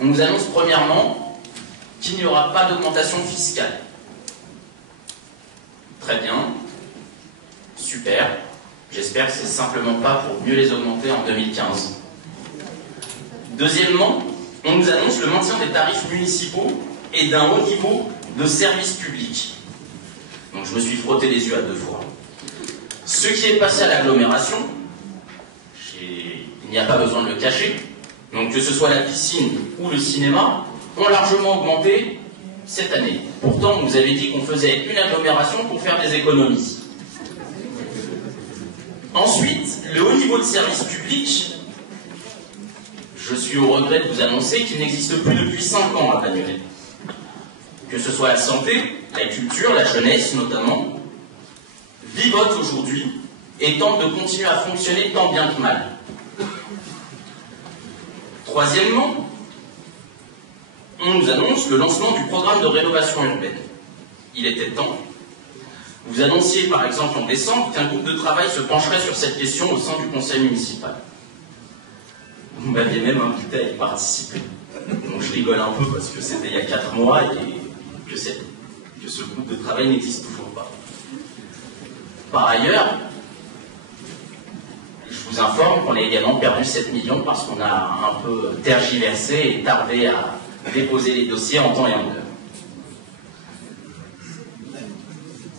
On nous annonce premièrement qu'il n'y aura pas d'augmentation fiscale. Très bien, super. J'espère que c'est simplement pas pour mieux les augmenter en 2015. Deuxièmement, on nous annonce le maintien des tarifs municipaux et d'un haut niveau de service public. Donc je me suis frotté les yeux à deux fois. Ce qui est passé à l'agglomération, il n'y a pas besoin de le cacher, donc que ce soit la piscine ou le cinéma, ont largement augmenté cette année. Pourtant, on nous avait dit qu'on faisait une agglomération pour faire des économies. Ensuite, le haut niveau de service public, je suis au regret de vous annoncer qu'il n'existe plus depuis 5 ans à Bagnolet. Que ce soit la santé, la culture, la jeunesse notamment, vivote aujourd'hui et tente de continuer à fonctionner tant bien que mal. Troisièmement, on nous annonce le lancement du programme de rénovation urbaine. Il était temps. Vous annonciez par exemple en décembre qu'un groupe de travail se pencherait sur cette question au sein du conseil municipal. Vous m'aviez même invité à y participer. Donc je rigole un peu parce que c'était il y a 4 mois et que ce groupe de travail n'existe toujours pas. Par ailleurs, je vous informe qu'on a également perdu 7 millions parce qu'on a un peu tergiversé et tardé à déposer les dossiers en temps et en heure.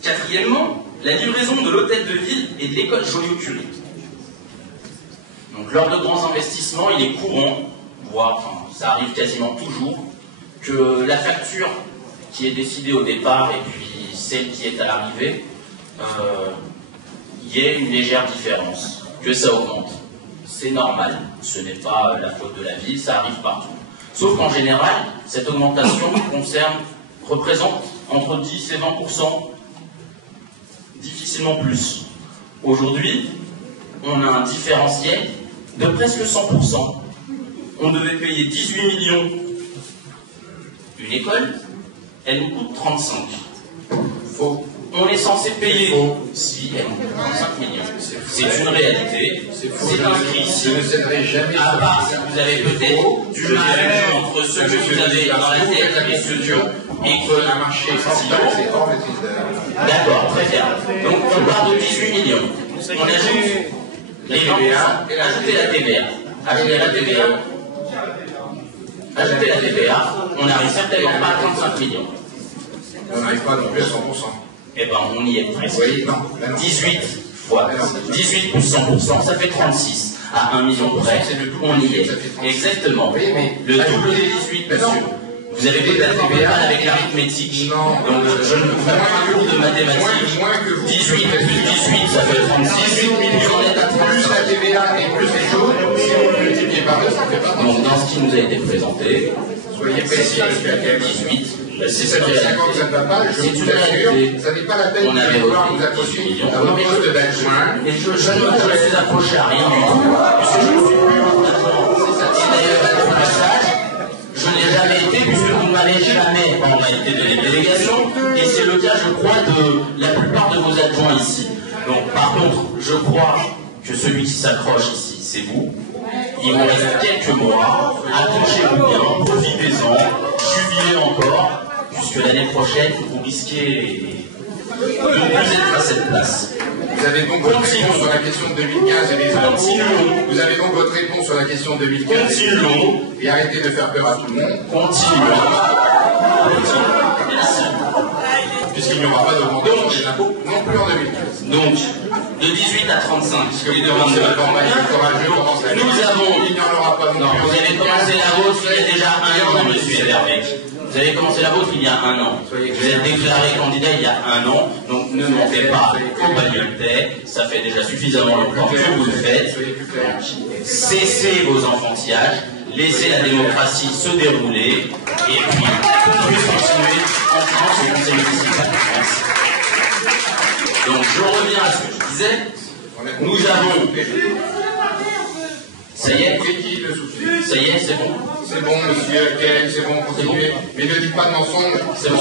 Quatrièmement, la livraison de l'hôtel de ville et de l'école Joliot-Curie. Donc lors de grands investissements, il est courant, voire ça arrive quasiment toujours, que la facture qui est décidée au départ et puis celle qui est à l'arrivée, il y ait une légère différence, que ça augmente. C'est normal, ce n'est pas la faute de la ville, ça arrive partout. Sauf qu'en général, cette augmentation représente entre 10 et 20%, difficilement plus. Aujourd'hui, on a un différentiel de presque 100%. On devait payer 18 millions une école, elle nous coûte 35. Faux. On est censé payer, si elle nous coûte 35 millions. C'est une réalité, c'est inscrit ici. À part si vous avez peut-être du mal entre ce que vous avez dans la tête et ce et que a marché. D'accord, très bien. Donc on part de 18 millions. On ajoute les TVA, ajouter la TVA. Ajouter la TVA. Ajouter la TVA, on n'arrive certainement pas à 35 millions. On n'arrive pas non plus à 100%. Eh bien, on y est presque. Oui, non, 18 fois 18 plus 100%, ça fait 36. À 1 million près, on y est. Exactement. Le double des 18, monsieur. Vous avez peut-être un peu de mal avec l'arithmétique. Donc, je ne vous fais pas un cours de mathématiques. 18 plus 18, ça fait 36. On est à 30. Plus la TVA et plus les choses, si on multiplie par 2, ça fait pas 30. Donc, dans ce qui nous a été présenté, soyez précis, parce qu'il y a 18. c'est ça qui est ça ne va pas, je vous assure, ça n'est pas la peine de vouloir vous approcher à votre poste d'adjoint. Et je ne me suis approché à rien du tout, puisque je ne suis plus maintenant. Et d'ailleurs, au passage, je n'ai jamais été, puisque vous ne m'avez jamais en réalité donné de délégation, et c'est le cas, je crois, de la plupart de vos adjoints ici. Donc, par contre, je crois que celui qui s'accroche ici, c'est vous. Il vous reste quelques mois, accrochez-vous bien, profitez-en, jubilez encore, puisque l'année prochaine, vous risquez de ne plus être à cette place. Vous avez donc votre réponse sur la question de 2015 et les autres. Vous avez donc votre réponse sur la question de 2015 et arrêtez de faire peur à tout le monde. Continuons. Merci. Puisqu'il n'y aura pas d'augmentation des impôts non plus en 2015. Donc, de 18 à 35, et de 22 à 40. Nous avons... Il n'y en aura pas non plus. Vous avez commencé la vôtre il y a déjà un an, monsieur Herbeck. Vous avez commencé la vôtre il y a un an. Vous êtes déclaré candidat il y a un an, donc ne mentez pas au Bagnoletais. Ça fait déjà suffisamment longtemps que vous le faites. Cessez vos enfantillages, laissez la démocratie se dérouler, et puis continuer en France au Conseil municipal de France. Donc je reviens à ce que je disais. Nous avons... Ça y est, ça y est, c'est bon. C'est bon, monsieur, Ken, c'est bon, continuez. Mais ne dites pas de mensonges. C'est bon.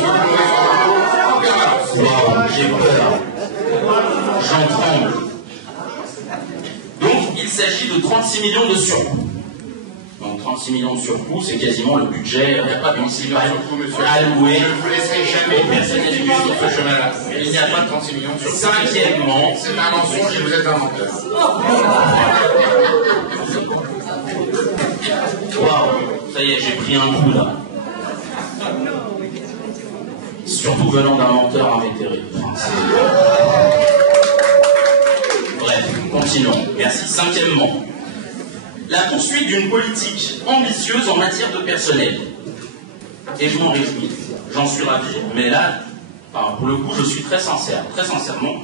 J'ai peur. J'en tremble. Donc, il s'agit de 36 millions de surcoût. Donc, 36 millions de surcoût, c'est quasiment le budget Il n'y a pas de 36 millions de surcoût, monsieur. Alloué. Je ne vous laisserai jamais personne éduquer sur ce chemin-là. Il n'y a pas de 36 millions de surcoût. Cinquièmement, c'est un mensonge et vous êtes un menteur. Waouh, ça y est, j'ai pris un coup là. Surtout venant d'un menteur invétéré. Bref, continuons. Merci. Cinquièmement, la poursuite d'une politique ambitieuse en matière de personnel. Et je m'en réjouis, j'en suis ravi. Mais là, enfin, pour le coup, je suis très sincère. Très sincèrement,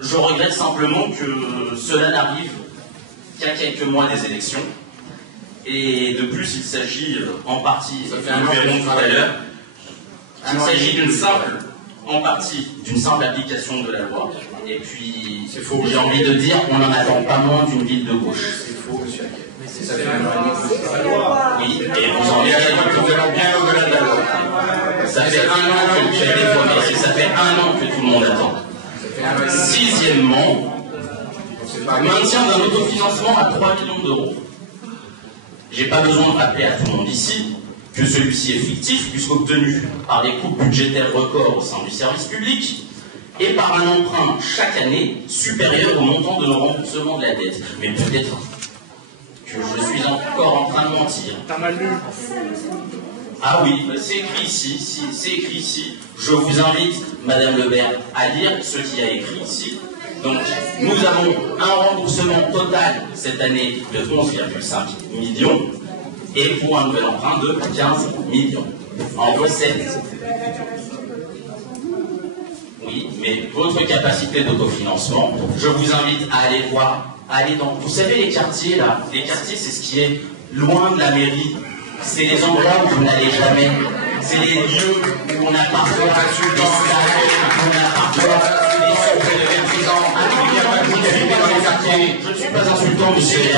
je regrette simplement que cela n'arrive qu'à quelques mois des élections. Et de plus, il s'agit en partie, nous verrons tout à l'heure, il s'agit d'une simple, en partie, d'une simple application de la loi. Et puis, c'est faux. J'ai envie de dire, on n'en attend pas moins d'une ville de gauche. C'est faux, monsieur Hackett. Ça fait un an oui, et vous en êtes bien au-delà de la loi. Ça fait un an que ça fait un an que tout le monde attend. Sixièmement, maintien d'un autofinancement à 3 millions d'euros. J'ai pas besoin de rappeler à tout le monde ici que celui-ci est fictif, puisqu'obtenu par des coupes budgétaires records au sein du service public et par un emprunt chaque année supérieur au montant de nos remboursements de la dette. Mais peut-être que je suis encore en train de mentir. T'as mal lu. Ah oui, c'est écrit ici, c'est écrit ici. Je vous invite, Madame Lebert, à lire ce qui a écrit ici. Donc, nous avons un remboursement total cette année de 11,5 millions et pour un nouvel emprunt de 15 millions en recettes. Oui, mais votre capacité d'autofinancement, je vous invite à aller voir, à aller dans... Vous savez les quartiers là, les quartiers c'est ce qui est loin de la mairie. C'est les endroits où vous n'allez jamais. C'est les lieux où on a parfois des salles, où on a parfois des secrets de méprisants. Je ne suis pas insultant, monsieur. Je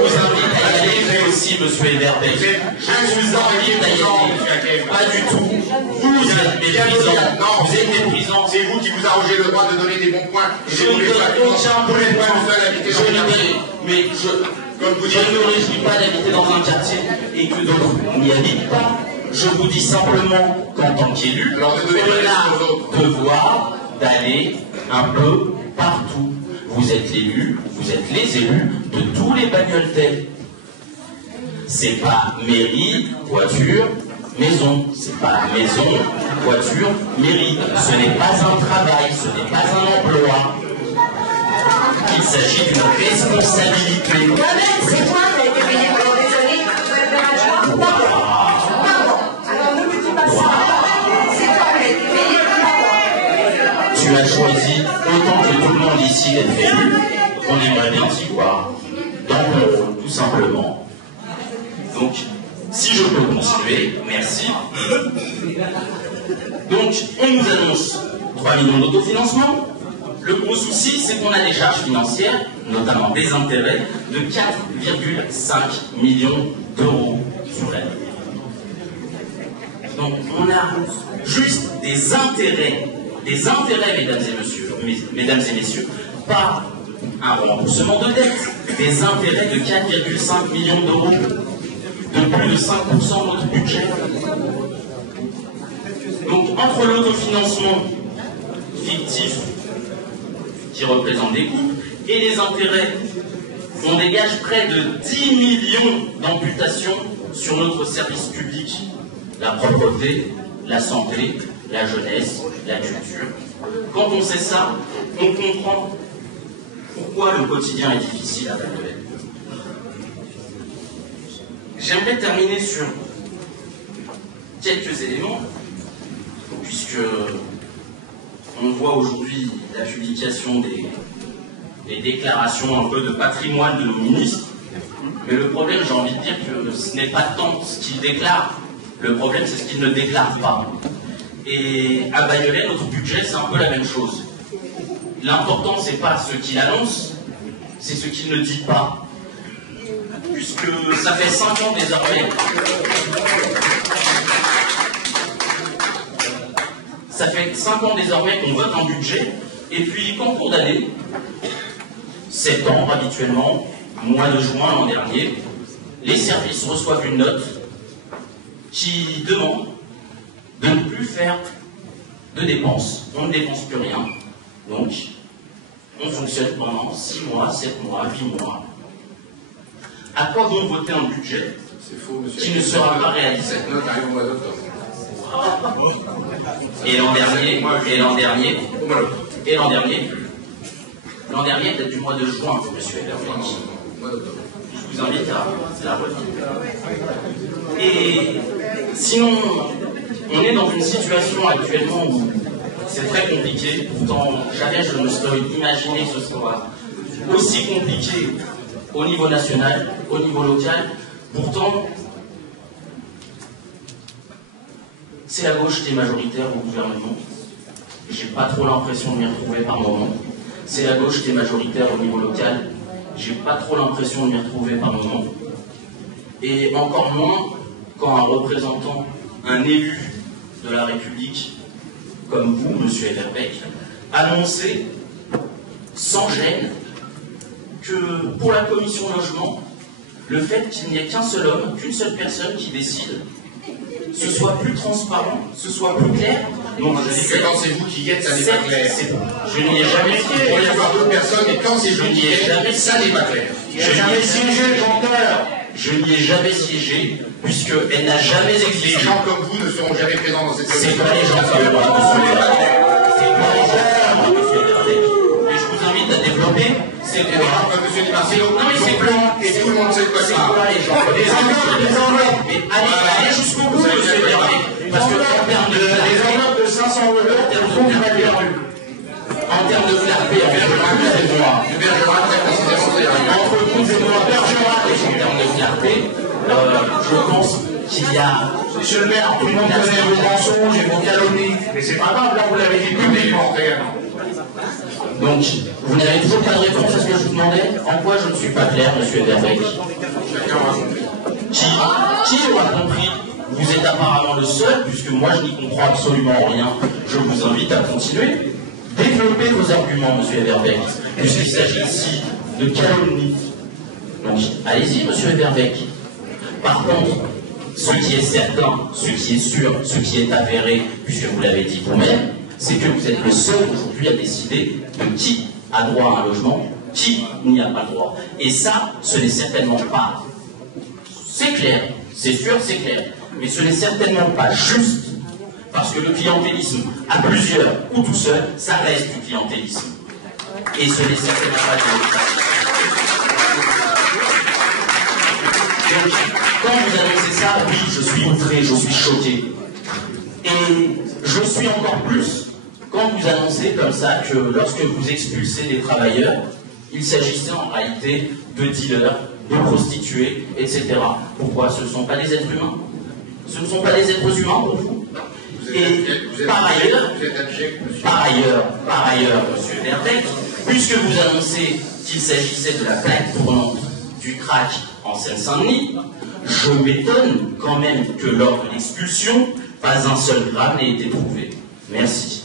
vous invite à y aller aussi, monsieur Elverbey. Je vous invite à y aller. Pas du tout. Vous êtes méprisant. Non, vous êtes méprisant. C'est vous qui vous arrogez le droit de donner des bons points. Je ne donne aucun bon point. Mais je ne me réjouis pas d'habiter dans un quartier et que d'autres n'y habitent pas. Je vous dis simplement qu'en tant qu'élu, on a le devoir d'aller un peu partout. Vous êtes l'élu, vous êtes les élus de tous les bagnoletels. C'est pas mairie, voiture, maison. C'est pas maison, voiture, mairie. Ce n'est pas un travail, ce n'est pas un emploi. Il s'agit d'une responsabilité. Moi-même, c'est toi qui as été payé pendant des années par faire de l'argent. Pardon. Alors ne me dis pas ça. C'est toi qui as été payé. Tu as choisi, autant que tout le monde ici, d'être élu. On aimerait bien t'y voir. Dans ton rôle, tout simplement. Donc, si je peux continuer, merci. Donc, on nous annonce 3 millions d'autofinancement. Le gros souci, c'est qu'on a des charges financières, notamment des intérêts, de 4,5 millions d'euros sur l'année. Donc on a juste des intérêts, mesdames et messieurs, pas un remboursement de dette, des intérêts de 4,5 millions d'euros, de plus de 5% de notre budget. Donc entre l'autofinancement fictif, qui représente des coûts, et les intérêts, on dégage près de 10 millions d'amputations sur notre service public. La propreté, la santé, la jeunesse, la culture. Quand on sait ça, on comprend pourquoi le quotidien est difficile à Bagnolet. J'aimerais terminer sur quelques éléments, puisque on voit aujourd'hui la publication des déclarations un peu de patrimoine de nos ministres, mais le problème, j'ai envie de dire que ce n'est pas tant ce qu'ils déclarent, le problème c'est ce qu'ils ne déclarent pas. Et à Bagnolet, notre budget, c'est un peu la même chose. L'important, c'est pas ce qu'il annonce, c'est ce qu'il ne dit pas. Puisque ça fait 5 ans désormais. Ça fait 5 ans désormais qu'on vote un budget, et puis qu'en cours d'année, septembre habituellement, mois de juin l'an dernier, les services reçoivent une note qui demande de ne plus faire de dépenses. On ne dépense plus rien. Donc, on fonctionne pendant 6 mois, 7 mois, 8 mois. À quoi bon voter un budget qui ne sera pas réalisé? Cette note arrive au mois d'octobre. Et l'an dernier, peut-être du mois de juin, monsieur Everbeck. Je vous invite à la relire. Et sinon, on est dans une situation actuellement où c'est très compliqué. Pourtant, jamais je ne serais imaginé que ce soit aussi compliqué au niveau national, au niveau local. Pourtant, c'est la gauche qui est majoritaire au gouvernement. J'ai pas trop l'impression de m'y retrouver par moment. C'est la gauche qui est majoritaire au niveau local. J'ai pas trop l'impression de m'y retrouver par moment. Et encore moins quand un représentant, un élu de la République, comme vous, monsieur Everbeck, annonçait sans gêne que pour la commission logement, le fait qu'il n'y ait qu'un seul homme, qu'une seule personne qui décide, ce soit plus transparent, ce soit plus clair. Donc, je dis que quand c'est vous qui y êtes, ça n'est pas clair. Je n'y ai jamais siégé. Il pourrait y avoir d'autres personnes, mais quand c'est vous qui y êtes, ça n'est pas clair. Je n'y ai siégé, menteur. Je n'y ai jamais siégé, puisqu'elle n'a jamais existé. Les gens comme vous ne seront jamais présents dans cette commission. C'est pas les gens comme moi, monsieur Everbeck. C'est pas les gens comme moi, monsieur Everbeck. Et je vous invite à développer. C'est des gens comme M. Di Marcello, non, mais c'est blanc, et tout le monde sait de quoi c'est ça quoi les gens? Les enveloppes. Mais allez jusqu'au bout, monsieur Everbeck. Parce que en termes de... Les enveloppes de 500 €, en termes de clarté, entre vous et moi, en termes de clarté, je pense qu'il y a... Monsieur le maire, tout le monde connaît vos mensonges et vos calomnies. Mais c'est pas grave, là vous l'avez dit publiquement, réellement. Donc, vous n'avez toujours pas de réponse à ce que je vous demandais? En quoi je ne suis pas clair, monsieur Everbeck? Qui aura compris? Vous êtes apparemment le seul, puisque moi je n'y comprends absolument rien. Je vous invite à continuer. Développez vos arguments, monsieur Everbeck, puisqu'il s'agit ici de calomnie. Donc, allez-y, monsieur Everbeck. Par contre, ce qui est certain, ce qui est sûr, ce qui est avéré, puisque vous l'avez dit vous-même, c'est que vous êtes le seul aujourd'hui à décider de qui a droit à un logement, qui n'y a pas droit. Et ça, ce n'est certainement pas... C'est clair, c'est sûr, c'est clair. Mais ce n'est certainement pas juste, parce que le clientélisme, à plusieurs ou tout seul, ça reste du clientélisme. Et ce n'est certainement pas démocratique. Donc, quand vous annoncez ça, oui, je suis outré, je suis choqué. Et je suis encore plus quand vous annoncez comme ça que lorsque vous expulsez des travailleurs, il s'agissait en réalité de dealers, de prostituées, etc. Pourquoi? Ce ne sont pas des êtres humains? Ce ne sont pas des êtres humains pour vous? Et par ailleurs, monsieur Everbeck, puisque vous annoncez qu'il s'agissait de la plaque tournante du crack en Seine-Saint-Denis, je m'étonne quand même que lors de l'expulsion, pas un seul gramme n'ait été trouvé. Merci.